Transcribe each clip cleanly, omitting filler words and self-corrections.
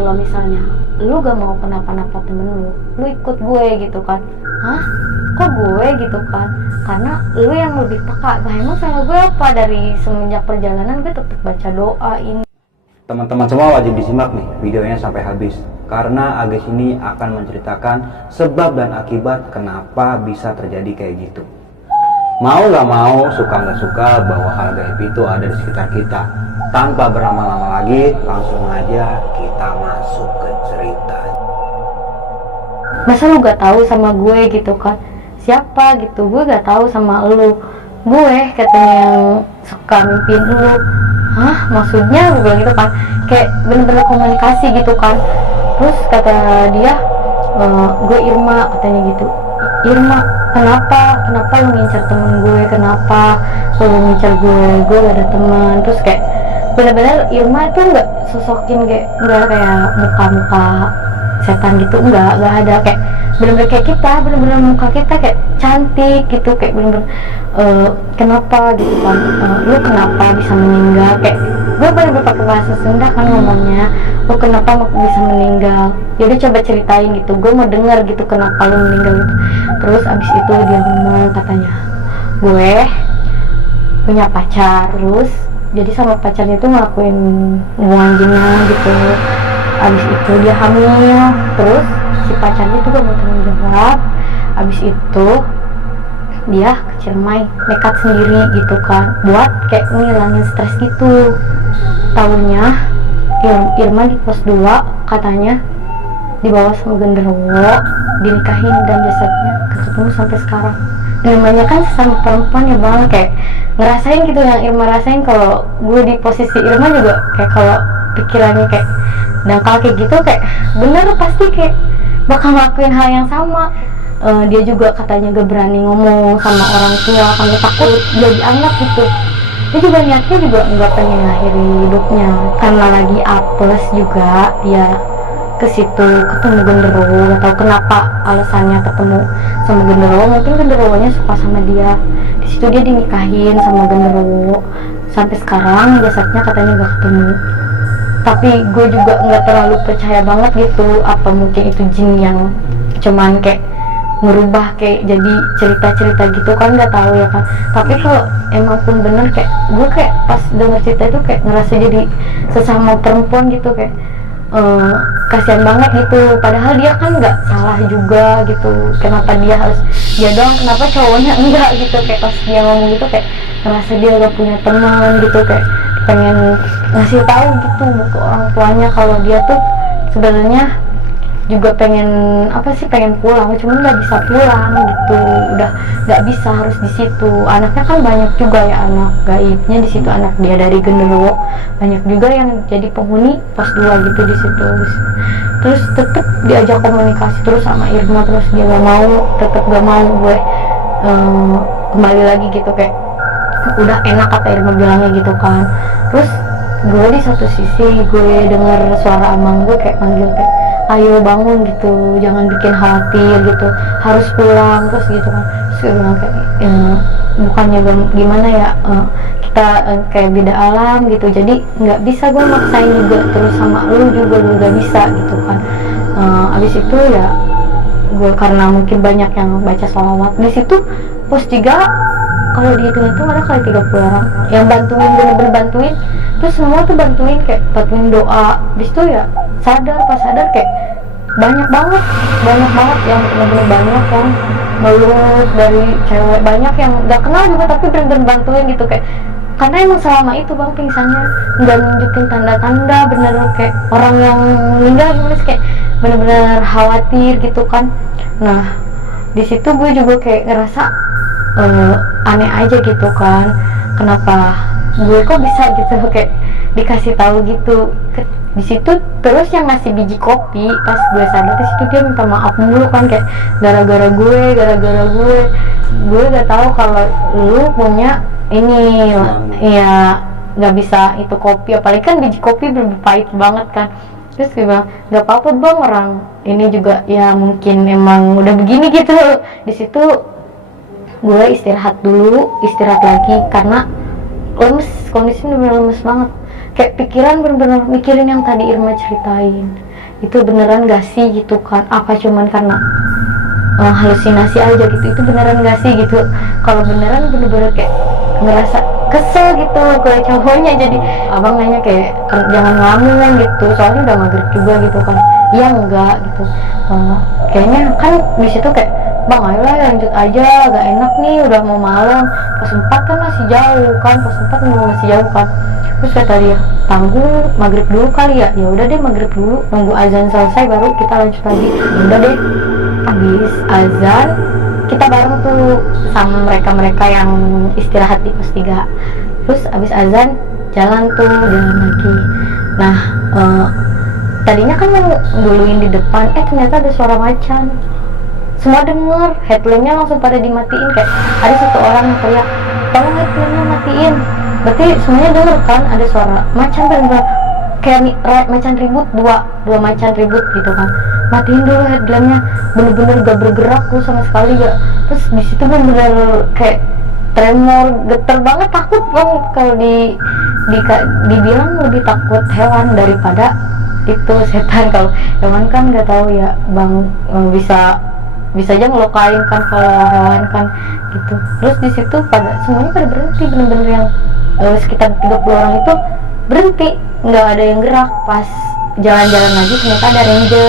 kalau misalnya lu gak mau kenapa-napa temen lu ikut gue gitu kan. Hah? Kok gue gitu kan? Karena lu yang lebih peka. Nah emang sama gue apa? Dari semenjak perjalanan gue tetap baca doa ini. Teman-teman semua wajib disimak nih videonya sampai habis, karena Agis ini akan menceritakan sebab dan akibat kenapa bisa terjadi kayak gitu. Mau gak mau, suka gak suka, bahwa hal gaib itu ada di sekitar kita. Tanpa berlama-lama lagi, langsung aja kita masuk ke cerita. Masa lu gak tahu sama gue gitu kan? Siapa gitu? Gue gak tahu sama lu. Gue katanya yang suka mimpin lu. Hah? Maksudnya gue bilang gitu kan, kayak bener-bener komunikasi gitu kan. Terus kata dia, gue Irma katanya gitu. Irma, kenapa lu ngincar temen gue? Kenapa lu ngincar gue gak ada teman. Terus kayak bener-bener Irma itu nggak sosokin kayak nggak kayak muka-muka setan gitu, nggak ada, kayak bener-bener kayak kita, bener-bener muka kita kayak cantik gitu, kayak bener-bener kenapa gitu kan, lu kenapa bisa meninggal, kayak gue bener-bener pakai bahasa Sunda kan ngomongnya, lu kenapa bisa meninggal, jadi coba ceritain gitu, gue mau denger gitu kenapa lu meninggal gitu. Terus abis itu dia ngomong katanya, gue punya pacar, terus jadi sama pacarnya itu ngelakuin hubungan zina gitu. Abis itu dia hamil, terus si pacarnya itu gak mau tanggung jawab. Abis itu dia ke Ciremai nekat sendiri gitu kan, buat kayak ngilangin stres gitu. Tahunya Irma di pos 2 katanya dibawa sama genderuwo, dinikahin, dan jasadnya ketemu sampai sekarang. Namanya kan sesama perempuan ya bang, kayak ngerasain gitu yang Irma rasain. Kalau gue di posisi Irma juga kayak kalau pikirannya kayak dangkal kayak gitu, kayak bener pasti kayak bakal ngelakuin hal yang sama. Dia juga katanya gak berani ngomong sama orang tua karena takut dia dianggap gitu. Dia juga niatnya juga nggak pengen ngakhiri hidupnya, karena lagi apes juga dia ke situ ketemu genderuwo. Gak tahu kenapa alasannya ketemu sama genderuwo, mungkin genderuwonya suka sama dia. Di situ dia dinikahin sama genderuwo, sampai sekarang jasadnya katanya gak ketemu. Tapi gue juga nggak terlalu percaya banget gitu, apa mungkin itu jin yang cuman kayak merubah kayak jadi cerita-cerita gitu kan, nggak tahu ya kan. Tapi kalau emang pun bener, kayak gue kayak pas denger cerita itu kayak ngerasa jadi sesama perempuan gitu, kayak kasihan banget gitu, padahal dia kan nggak salah juga gitu. Kenapa dia harus dia doang, kenapa cowoknya enggak gitu. Kayak pas dia ngomong gitu kayak ngerasa dia gak punya teman gitu, kayak pengen ngasih tahu gitu ke orang tuanya kalau dia tuh sebenarnya juga pengen pengen pulang, cuman nggak bisa pulang gitu, udah nggak bisa, harus di situ. Anaknya kan banyak juga ya, anak gaibnya di situ, anak dia dari genderuwo banyak juga yang jadi penghuni pos 2 gitu di situ. Terus tetep diajak komunikasi terus sama Irma, terus dia tetep gak mau gue kembali lagi gitu, kayak udah enak kata Irma bilangnya gitu kan. Terus gue di satu sisi gue dengar suara amang gue kayak panggil kayak ayo bangun gitu, jangan bikin khawatir gitu, harus pulang terus gitu kan. Terus gue bilang kayak bukannya gimana ya, kita kayak beda alam gitu, jadi nggak bisa gue maksain juga terus sama lu juga, lu nggak bisa gitu kan. Abis itu ya gue karena mungkin banyak yang baca sholawat di situ. Pos 3 kalau dihitung-hitung ada kali 30 orang yang bantuin, bener-bener bantuin. Terus semua tuh bantuin bantuin doa. Di situ ya pas sadar kayak banyak banget yang bener-bener banyak yang meluk dari cewek, banyak yang gak kenal juga tapi bener-bener bantuin gitu, kayak karena emang selama itu bang pingsannya nggak nunjukin tanda-tanda bener kayak orang yang meninggal gimana sih, kayak bener-bener khawatir gitu kan. Nah di situ gue juga kayak ngerasa aneh aja gitu kan, kenapa gue kok bisa gitu kayak dikasih tahu gitu di situ. Terus yang ngasih biji kopi pas gue sadar di situ dia minta maaf mulu kan, kayak gara-gara gue gak tahu kalau lu punya ini ya nggak bisa itu kopi, apalagi kan biji kopi pahit banget kan. Terus gue bilang nggak apa-apa bang, orang ini juga ya mungkin emang udah begini gitu. Di situ gue istirahat lagi karena lemes, kondisinya bener lemes banget, kayak pikiran bener-bener mikirin yang tadi Irma ceritain, itu beneran gak sih gitu kan, apa cuman karena halusinasi aja gitu, itu beneran gak sih gitu. Kalau beneran bener-bener kayak ngerasa kesel gitu ke cowoknya, jadi abang nanya kayak jangan ngelamun gitu, soalnya udah maghrib juga gitu kan. Iya enggak gitu, kayaknya kan di situ kayak bang ayolah lanjut aja, gak enak nih udah mau malam, pos 4 kan masih jauh kan, pos 4 masih jauh kan. Terus kata dia tanggung maghrib dulu kali ya, ya udah deh maghrib dulu, nunggu azan selesai baru kita lanjut lagi. Ya udah deh, habis azan kita bareng tuh sama mereka yang istirahat di pos 3. Terus habis azan jalan lagi. Nah tadinya kan mau duluin di depan, ternyata ada suara macan. Semua denger, headlampnya langsung pada dimatiin, kayak ada satu orang yang teriak tolong headlampnya matiin. Berarti semuanya denger kan ada suara macan, bener-bener kayak macan ribut, dua macan ribut gitu kan. Matiin dulu headlampnya, bener-bener gak bergerak tuh sama sekali gak. Terus di situ bener-bener kayak tremor, geter banget, takut banget. Kalau dibilang lebih takut hewan daripada itu setan. Kalau hewan kan nggak tahu ya bang, bisa aja ngelukain kan, kalau hewan kan gitu. Terus di situ semuanya pada berhenti, bener-bener yang sekitar 30 orang itu berhenti, nggak ada yang gerak. Pas jalan-jalan lagi ternyata ada ranger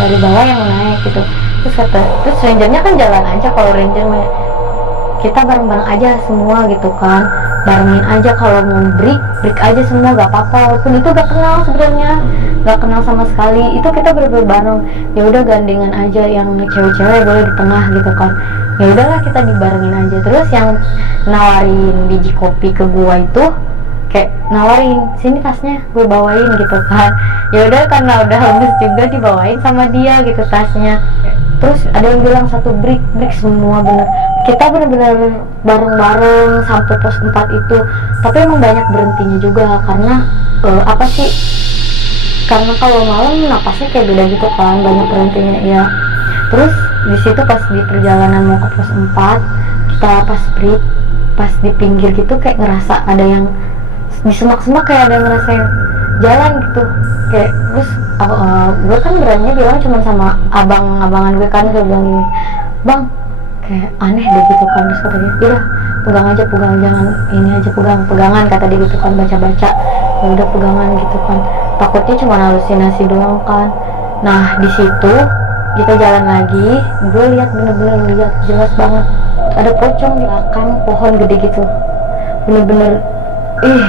dari bawah yang naik gitu. Terus rangernya kan jalan aja, kalau ranger kita bareng-bareng aja semua gitu kan, barengin aja, kalau mau break aja semua gak apa-apa, walaupun itu gak kenal sebenarnya, gak kenal sama sekali, itu kita bener-bener bareng. Ya udah gandengan aja, yang cewek-cewek boleh di tengah gitu kan. Ya udahlah kita dibarengin aja. Terus yang nawarin biji kopi ke gua itu kayak nawarin, sini tasnya gue bawain gitu kan. Ya udah karena udah lemes juga, dibawain sama dia gitu tasnya. Terus ada yang bilang satu break semua, bener kita bener-bener bareng-bareng sampai pos 4 itu. Tapi emang banyak berhentinya juga karena karena kalau malam napasnya kayak beda gitu kan, banyak berhentinya ya. Terus di situ pas di perjalanan mau ke pos 4, kita pas break, pas di pinggir gitu kayak ngerasa ada yang di semak-semak, kayak ada yang ngerasa yang jalan gitu kayak. Terus gue kan beraninya bilang cuma sama abangan gue kan, gue bilang gini, bang kayak aneh deh gitu kan. Terus kata dia, udah pegang aja, jangan ini aja, pegangan kata dia gitu kan, baca-baca. Ya udah pegangan gitu kan, takutnya cuma halusinasi doang kan. Nah di situ kita jalan lagi, gue lihat, bener-bener lihat jelas banget ada pocong di belakang pohon gede gitu, bener-bener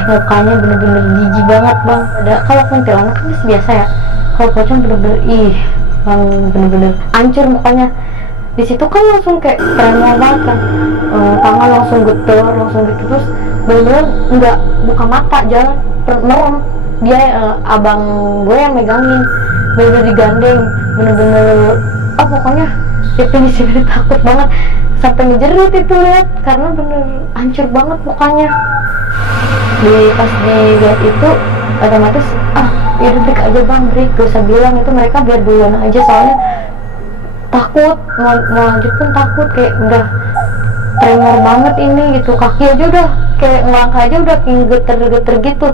mukanya bener-bener jijik banget bang. Ada, kalau kuntilanak kan masih biasa ya, kalau pocong bener-bener bang, bener-bener hancur mukanya. Di situ kan langsung kayak tremor banget kan, tangan langsung getar, langsung gitu. Terus bener-bener nggak buka mata, jalan merem. Dia abang gue yang megangin, bener-bener digandeng, bener-bener pokoknya definisi takut banget, sampai ngejerit itu lihat, karena bener hancur banget mukanya. Pas dilihat itu otomatis ya break aja bang, break, gak usah bilang itu, mereka biar duluan aja, soalnya takut mau lanjut pun takut, kayak udah tremor banget ini gitu, kaki aja udah kayak ngelangkah aja udah geter-geter gitu.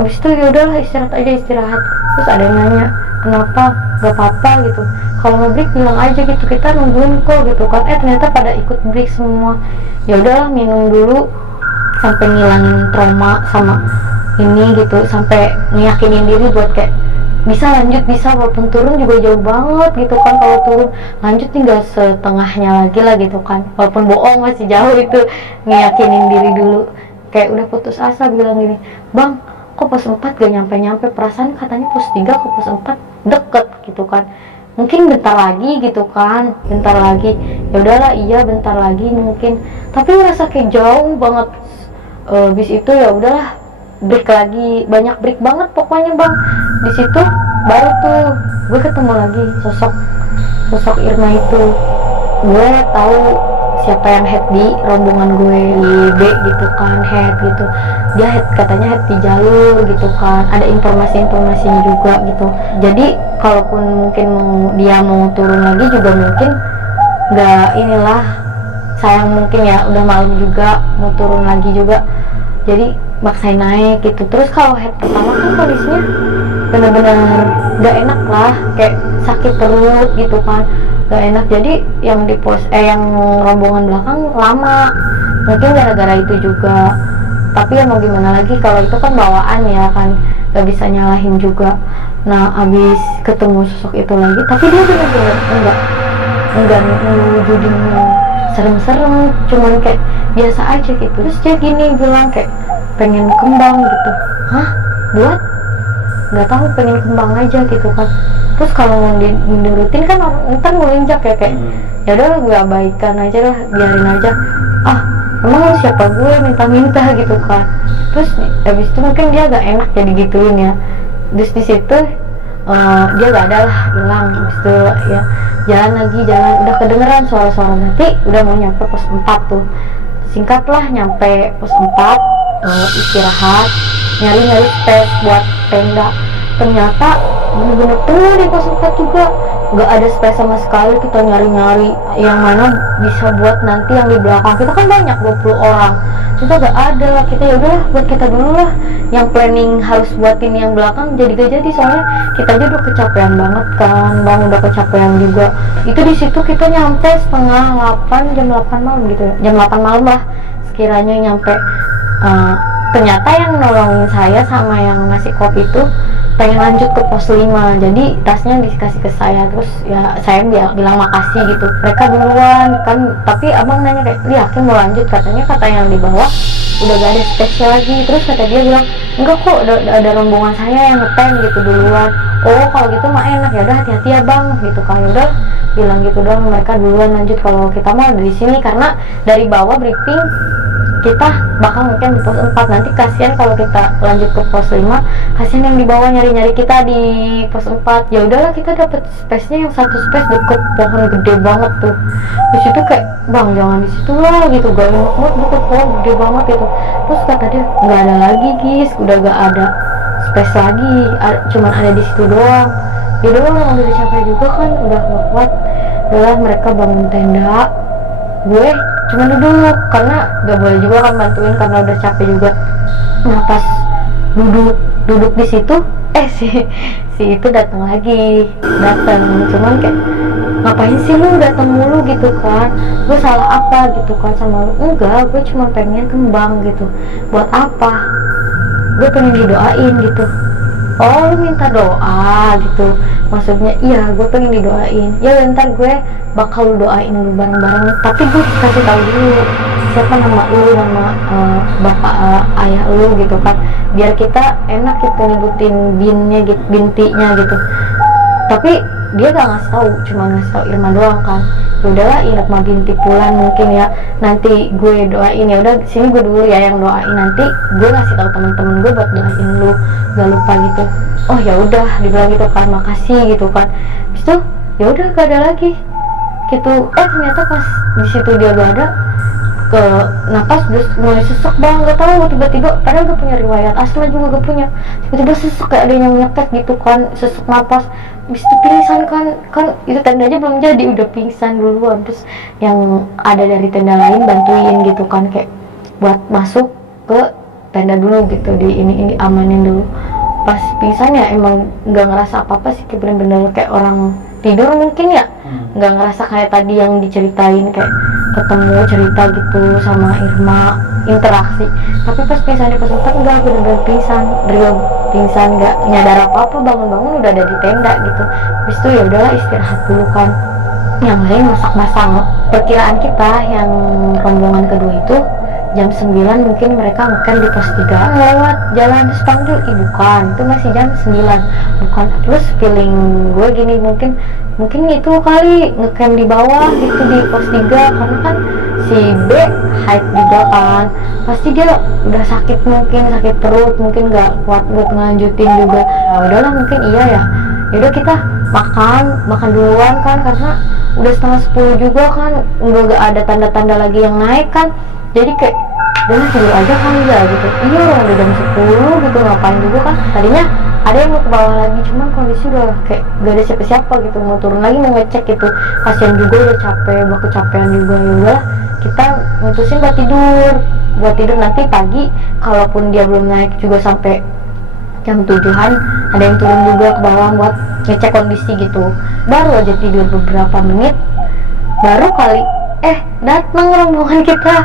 Habis itu ya udahlah istirahat. Terus ada yang nanya kenapa, gak apa-apa gitu, kalau mau break bilang aja gitu, kita nungguin kok gitu kan. Ternyata pada ikut break semua. Ya udahlah minum dulu sampai ngilangin trauma sama ini gitu, sampai ngeyakinin diri buat kayak bisa lanjut, bisa walaupun turun juga jauh banget gitu kan. Kalau turun lanjut tinggal setengahnya lagi lah gitu kan, walaupun bohong masih jauh. Itu ngeyakinin diri dulu, kayak udah putus asa, bilang gini, bang kok pos 4 gak nyampe-nyampe, perasaan katanya pos 3 ke pos 4 deket gitu kan, mungkin bentar lagi gitu kan, bentar lagi. Ya udahlah iya bentar lagi mungkin, tapi ngerasa kayak jauh banget. Bis itu ya udahlah break lagi, banyak break banget pokoknya bang. Di situ baru tuh gue ketemu lagi sosok Irma itu. Gue tahu siapa yang head di rombongan gue di B gitu kan, head gitu. Dia head, katanya head di jalur gitu kan, ada informasinya juga gitu. Jadi kalaupun mungkin dia mau turun lagi juga mungkin nggak inilah, sayang mungkin ya udah malam juga, mau turun lagi juga jadi maksain naik gitu. Terus kalau head pertama kan kondisinya bener-bener gak enak lah, kayak sakit perut gitu kan, gak enak. Jadi yang di yang rombongan belakang lama, mungkin gara-gara itu juga. Tapi ya mau gimana lagi, kalau itu kan bawaan ya kan, gak bisa nyalahin juga. Nah abis ketemu sosok itu lagi, tapi dia bener-bener enggak nunjukin serem-serem, cuman kayak biasa aja gitu. Terus dia gini bilang kayak pengen kembang gitu. Hah? Buat? Nggak tahu, pengen kembang aja gitu kan. Terus kalau mau dinurutin kan ntar ngelinjak ya, kayak ya udah gue abaikan aja lah, biarin aja. Ah emang lu siapa gue minta-minta gitu kan. Terus habis itu mungkin dia agak enak jadi gituin ya. Terus di situ dia gak ada lah, hilang. Habis itu ya jalan lagi, udah kedengeran suara-suara, nanti udah mau nyampe pos 4 tuh. Singkatlah nyampe pos 4, istirahat, nyari space buat tenda. Ternyata bener-bener penuh di pos 4 juga, gak ada space sama sekali. Kita nyari-nyari yang mana bisa buat nanti yang di belakang kita, kan banyak 20 orang, kita gak ada. Kita ya udahlah buat kita dulu lah, yang planning harus buatin yang belakang jadi gak jadi, soalnya kita aja udah kecapean banget kan bang, udah kecapean juga. Itu di situ kita nyampe setengah 8, jam 8 malam gitu ya, jam 8 malam lah sekiranya nyampe. Ternyata yang nolongin saya sama yang ngasih kopi itu pengen lanjut ke pos 5, jadi tasnya dikasih ke saya. Terus ya saya bilang makasih gitu, mereka duluan kan. Tapi abang nanya kayak, dia yakin mau lanjut? Katanya kata yang di bawah udah gak ada space lagi. Terus kata dia bilang, enggak kok, ada rombongan saya yang ngetem gitu duluan. Oh kalau gitu mah enak, ya udah hati-hati ya bang gitu kan. Ya udah bilang gitu dong, mereka duluan lanjut, kalau kita mau dari sini. Karena dari bawah briefing kita bakal mungkin di pos 4, nanti kasihan kalau kita lanjut ke pos 5, kasihan yang di bawah nyari-nyari kita di pos 4. Ya udahlah, kita dapet space-nya yang satu space deket pohon gede banget tuh. Di situ kayak, bang jangan di situ lah gitu, gak enak banget deket pohon gede banget gitu. Terus kata dia, nggak ada lagi guys, udah gak ada space lagi, cuman ada di situ doang. Ya udah, udah capek juga kan, udah gak kuat. Udah mereka bangun tenda, gue cuma duduk karena gak boleh juga kan bantuin karena udah capek juga. Nah pas duduk di situ, si itu datang lagi, cuman kayak, ngapain sih lu datang mulu gitu kan, gue salah apa gitu kan sama lu? Enggak, gue cuma pengen kembang gitu. Buat apa? Gue pengen didoain gitu. Oh lu minta doa gitu maksudnya? Iya gue pengen didoain. Ya ntar gue bakal doain lu bareng-bareng, tapi gue kasih tahu dulu siapa nama lu, nama bapak ayah lu gitu kan, biar kita enak gitu nyebutin bintinya gitu. Tapi dia gak ngasih tahu, cuma ngasih tahu Irma doang kan. Ya udahlah, Irma binti Pulan mungkin ya, nanti gue doain. Ya udah sini gue dulu ya yang doain, nanti gue ngasih tahu temen-temen gue buat doain lu, gak lupa gitu. Oh ya udah, dibilang gitu kan, makasih gitu kan. Habis itu ya udah gak ada lagi gitu. Ternyata pas di situ dia gak ada, ke napas udah mulai sesek bang, gak tahu tiba-tiba, padahal gak punya riwayat asma juga gak punya, tiba-tiba sesek kayak ada yang nyepet gitu kan, sesek napas. Habis itu pingsan kan itu tenda aja belum jadi udah pingsan duluan. Terus yang ada dari tenda lain bantuin gitu kan, kayak buat masuk ke tenda dulu gitu, di ini amanin dulu. Pas pingsan ya emang nggak ngerasa apa-apa sih, kayak bener-bener kayak orang tidur mungkin ya, nggak ngerasa kayak tadi yang diceritain, kayak ketemu cerita gitu sama Irma, interaksi. Tapi pas pingsan di pos 4 enggak, bener-bener pingsan, real pingsan, nggak nyadar apa-apa. Bangun-bangun udah ada di tenda gitu. Habis itu ya udahlah istirahat dulu kan, yang lain masak-masak. Perkiraan kita yang rombongan kedua itu jam 9 mungkin mereka ngecamp di pos 3, lewat jalan terus panggil, bukan, itu masih jam 9 bukan. Terus feeling gue gini, mungkin itu kali ngecamp di bawah gitu di pos 3, karena kan si B hide juga kan, pasti dia udah sakit, mungkin sakit perut, mungkin gak kuat buat ngelanjutin juga. Nah, udahlah mungkin iya ya. Yaudah kita makan duluan kan, karena udah setengah 10 juga kan, gak ada tanda-tanda lagi yang naik kan. Jadi kayak, udah tidur aja kan ya gitu. Iya orang udah jam 10 gitu, ngapain juga kan. Tadinya ada yang mau ke bawah lagi, cuman kondisi udah kayak gak ada siapa-siapa gitu. Mau turun lagi, mau ngecek gitu, kasihan juga udah capek, kecapean juga. Ya udah kita mutusin buat tidur buat tidur. Nanti pagi kalaupun dia belum naik juga sampai jam 7-an, ada yang turun juga ke bawah buat ngecek kondisi gitu. Baru aja tidur beberapa menit, baru kali datang rombongan kita.